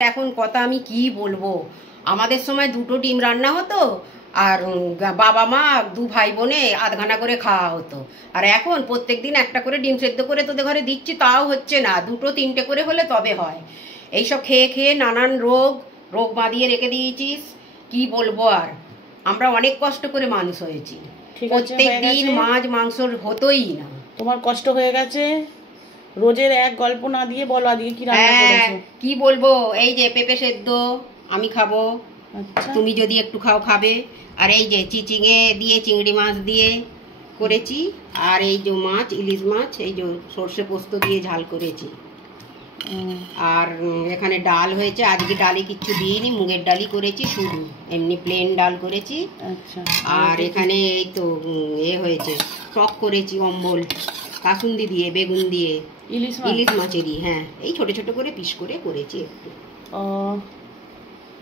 এখন কথা আমি কি বলবো, আমাদের সময় দুটো ডিম রান্না হতো আর বাবা মা দু ভাই বোনে আধখানা করে খাওয়া হতো। আর এখন প্রত্যেকদিন একটা করে ডিম সেদ্ধ করে তোদের ঘরে দিচ্ছি, তাও হচ্ছে না, দুটো তিনটে করে হলে তবে হয়। এইসব খেয়ে খেয়ে নানান রোগ বাঁধিয়ে রেখে দিয়েছিস, কি বলবো। আর আমরা অনেক কষ্ট করে মানুষ হয়েছি, প্রত্যেক দিন মাছ মাংস হতোই না। তোমার কষ্ট হয়ে গেছে, রোজের এক গল্প না দিয়ে বলো আজকে কি রান্না করেছো। কি বলবো, এই যে পেঁপে সেদ্ধ আমি খাবো, আচ্ছা, তুমি যদি একটু খাও খাবে। আর এই যে চিচিঙে দিয়ে চিংড়ি মাছ দিয়ে করেছি, আর এই যে মাছ ইলিশ মাছ এই যে সর্ষে পোস্ত দিয়ে ঝাল করেছি। আর এখানে ডাল হয়েছে, আজকে ডালে কিচ্ছু দিইনি, মুগের ডালই করেছি, শুধু এমনি প্লেন ডাল করেছি। আচ্ছা, আর এখানে এই তো হয়েছে টক করেছি, অম্বল কাসুন্দি দিয়ে বেগুন দিয়ে ইলিশ মাছেরই। হ্যাঁ, এই ছোট ছোট করে পিস করে করেছি একটু।